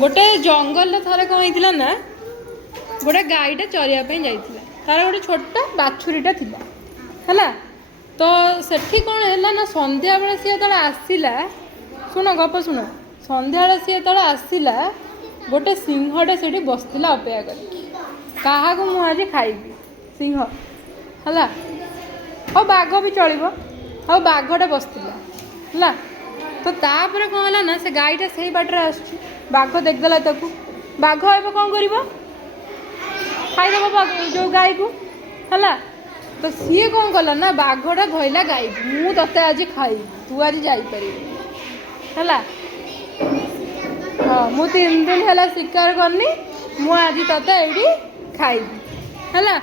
गोटे जंगल थरे कौन होता ना गोटे गाईटा चरिया जाइए तार गोटे छोटा बाछुरीटा थिला है तो सेठी कौन है ना संध्या बेले सी जो आसला शुण गप शुण संध्या बेले सी जो आसला गोटे सिंहटे से बसला अपेक्षा कर मुझे खाइबी सिंह है और बाघ भी चलो और बाघटे बसला है तो तापर कौन है ना से गाईटा से बाटर आघ देखदेला बाघ ए कौन कर खाईदेव जो गाई को है तो सी कौन कला ना बाघटा धरला गाई मु ते आज खाई तू आज जापर है हाँ मु 3 दिन है शिकार करनी मु आज ते ये खाइबी है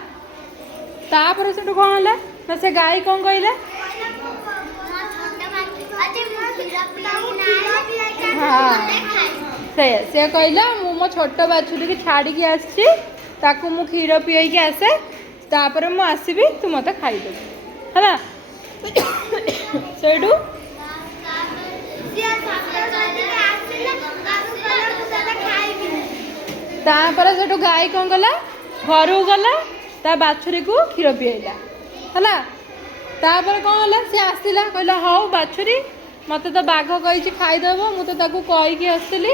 तापर से कौन है ना से गाई कौन कहला हाँ से कहला मु मो छोट बाछुरी की छाड़ी आसी ताकू मु क्षीर पीके आसे तापर मु आसबि तू मत खाईदेबू है सेठू तापर सेठू गाई कौन कला घर गला ता बाछुरी को क्षीर पीला है तापर कौन है सी आसला कहला हाँ बाछुरी मत तो बाघ कही खाईदेव मुझे कहीकि आसली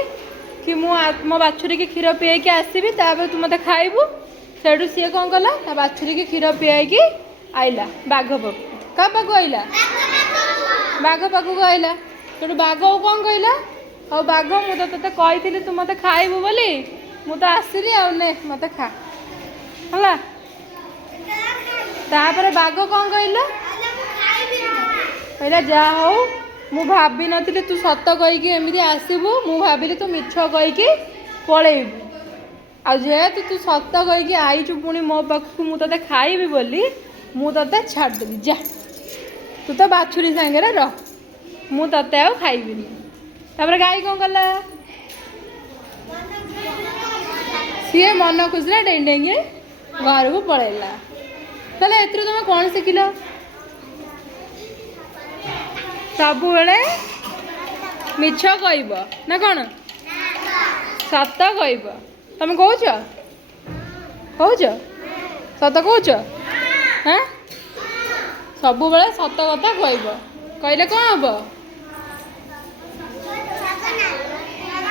कि मो बाछुरी की क्षीर पीके आसबि तापर तू मत खाइबू सेठू सी कौन कला बाछुरी की क्षीर पीके आइला बाघ पाक क्या पाक आइला बाघ पाक आइला सेठू बाघ कौन कहला हाँ बाघ मुझे ते कही तू मत खाइबू बोली मु तो आसली आने मत खा है तापर बाघ कौन कहला कहला जा हो मु भाभी नी तू सत कहीकि एमती आसबू मु भाविली तू मिछ कहीकि पलैबू आहेतु तू सत कहीकि आईचु पुणी मो पाखक मुझे खाइबी बोली मुझे छाड़देवी जा तू तो बाछुरी सांगे रह मुझे आउ खाइबिनी तापर गाई कौन कला सी मन खुशी डें डेंगे घर को पलैला ताले एथुरु तुम कौन शिखिल सब बेले मिछ कहब ना कौन सत कहब तुम कौच कौच सत कौच हाँ सब बेले सत कथा कहब कहले कौन हम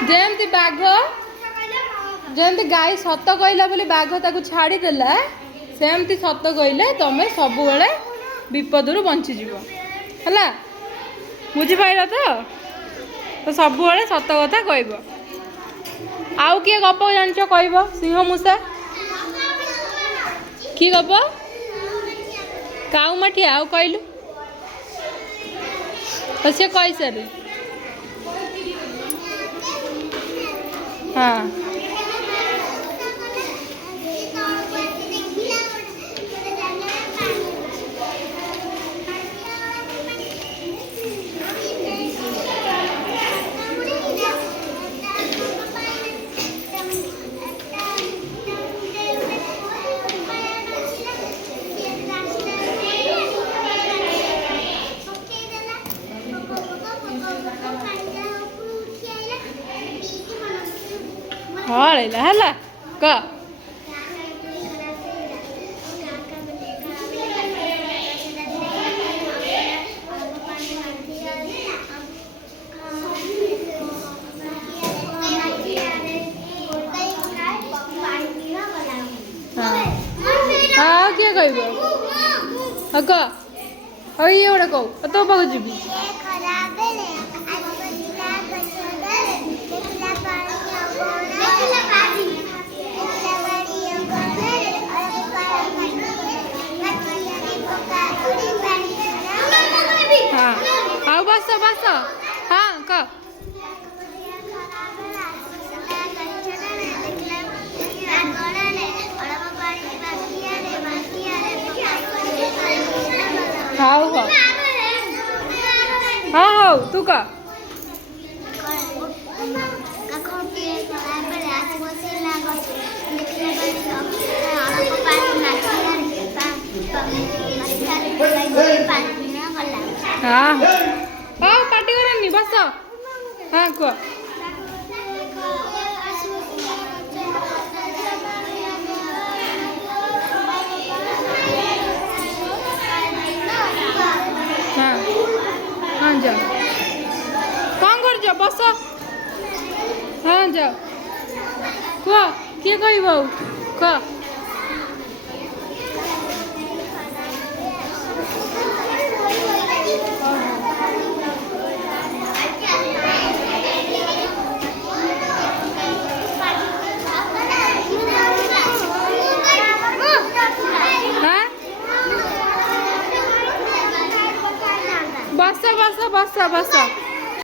जमती बाघ जमती गाई सत कहला बोली बाघ ताको छाड़ीदेला सेमती सत कहले तुम सब बेले विपदरू बंचीज है बुझिपार तो सब बेले सत कथा कहब आउ किए गप जान कह सिंह मूषा कि गप काऊ माठिया आउ कहलु तो सी कही सारे हाँ हला है क हाँ किए कह कह ये गोटे कह तो पाक जी हाँ आओ बस बस हाँ कह हाँ हाँ हाँ हाँ तू कह हाँ हाँ पार्टी करनी बस हाँ कह ଯାଅ କ'ଣ କରୁଛ ବସ ହଁ ଯାଅ କୁହ କିଏ କହିବ ଆଉ କୁହ ବସ ବସ ବସ ବସ